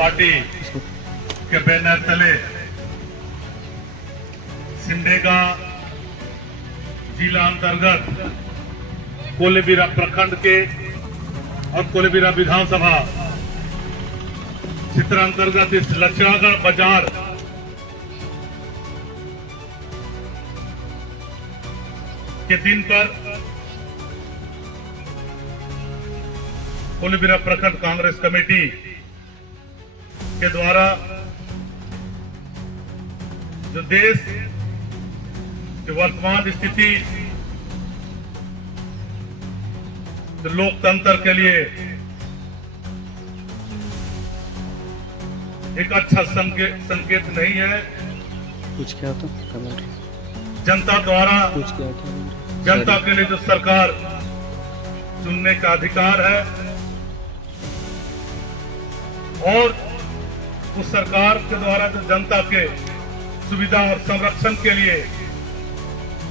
Party के banner तले सिमडेगा जिला अंतर्गत कोलेबिरा प्रखंड के और कोलेबिरा विधानसभा क्षेत्र अंतर्गत इस लचरागढ़ बाजार के दिन पर कोलेबिरा प्रखंड कांग्रेस कमेटी के द्वारा जो देश की वर्तमान स्थिति जो लोकतंत्र के लिए एक अच्छा संकेत नहीं है। कुछ क्या था जनता द्वारा कुछ क्या था जनता के लिए जो सरकार चुनने का अधिकार है और उस सरकार के द्वारा जो जनता के सुविधा और संरक्षण के लिए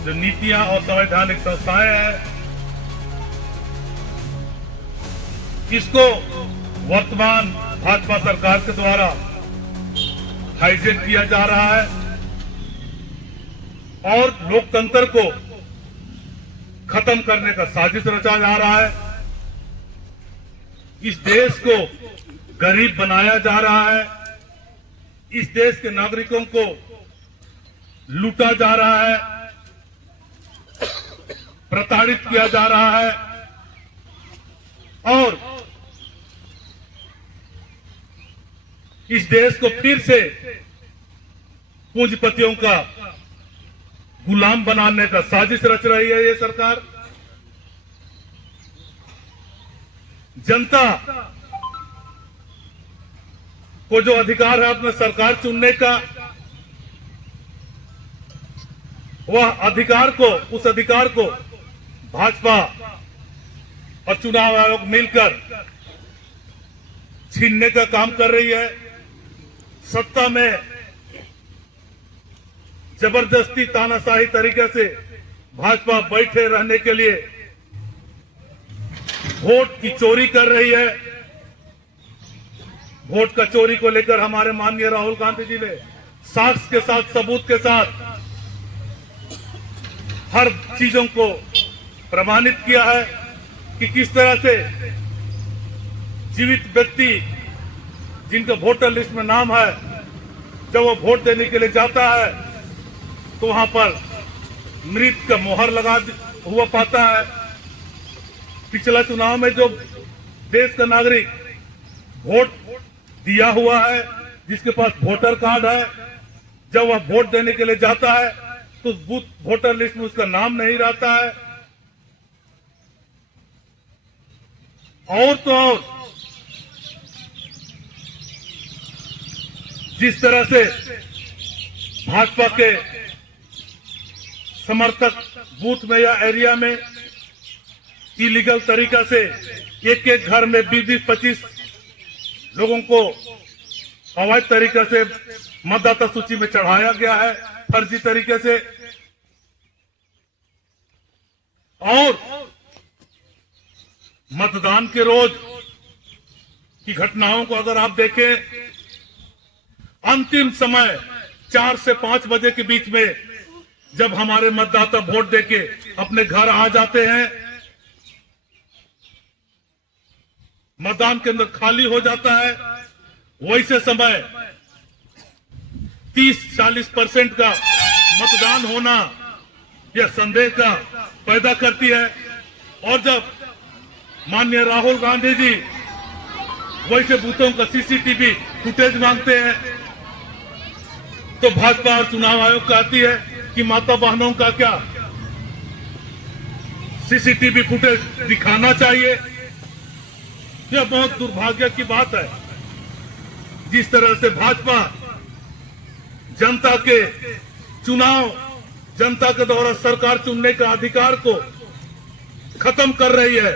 जो नीतियां और संवैधानिक संस्थाएं हैं, इसको वर्तमान भाजपा सरकार के द्वारा हाईजेक किया जा रहा है और लोकतंत्र को खत्म करने का साजिश रचा जा रहा है। इस देश को गरीब बनाया जा रहा है, इस देश के नागरिकों को लूटा जा रहा है, प्रताड़ित किया जा रहा है और इस देश को फिर से पूंजीपतियों का गुलाम बनाने का साजिश रच रही है ये सरकार। जनता को जो अधिकार है अपने सरकार चुनने का, वह अधिकार को उस अधिकार को भाजपा और चुनाव आयोग मिलकर छीनने का काम कर रही है। सत्ता में जबरदस्ती तानाशाही तरीके से भाजपा बैठे रहने के लिए वोट की चोरी कर रही है। वोट का चोरी को लेकर हमारे माननीय राहुल गांधी जी ने साक्ष्य के साथ सबूत के साथ हर चीजों को प्रमाणित किया है कि किस तरह से जीवित व्यक्ति जिनका वोटर लिस्ट में नाम है, जब वो वोट देने के लिए जाता है तो वहां पर मृत का मोहर लगा हुआ पाता है। पिछला चुनाव में जो देश का नागरिक वोट दिया हुआ है, जिसके पास वोटर कार्ड है, जब वह वोट देने के लिए जाता है तो बूथ वोटर लिस्ट में उसका नाम नहीं रहता है। और तो और जिस तरह से भाजपा के समर्थक बूथ में या एरिया में इलीगल तरीका से एक एक घर में 20-25 लोगों को अवैध तरीके से मतदाता सूची में चढ़ाया गया है, फर्जी तरीके से। और मतदान के रोज की घटनाओं को अगर आप देखें, अंतिम समय 4 से 5 बजे के बीच में जब हमारे मतदाता वोट देके अपने घर आ जाते हैं, मतदान केंद्र खाली हो जाता है, वैसे समय 30-40% का मतदान होना यह संदेह का पैदा करती है। और जब माननीय राहुल गांधी जी वैसे बूथों का सीसीटीवी फुटेज मांगते हैं तो भाजपा और चुनाव आयोग कहती है कि माता बहनों का क्या सीसीटीवी फुटेज दिखाना चाहिए। यह बहुत दुर्भाग्य की बात है जिस तरह से भाजपा जनता के चुनाव, जनता के द्वारा सरकार चुनने का अधिकार को खत्म कर रही है।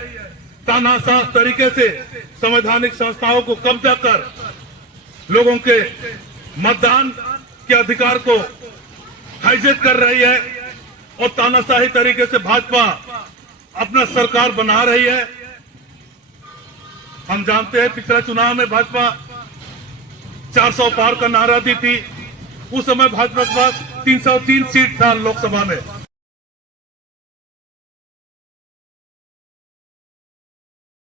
तानाशाह तरीके से संवैधानिक संस्थाओं को कब्जा कर लोगों के मतदान के अधिकार को हाईजेक कर रही है और तानाशाही तरीके से भाजपा अपना सरकार बना रही है। हम जानते हैं पिछले चुनाव में भाजपा 400 पार का नारा दी थी। उस समय भाजपा के पास 303 सीट था लोकसभा में।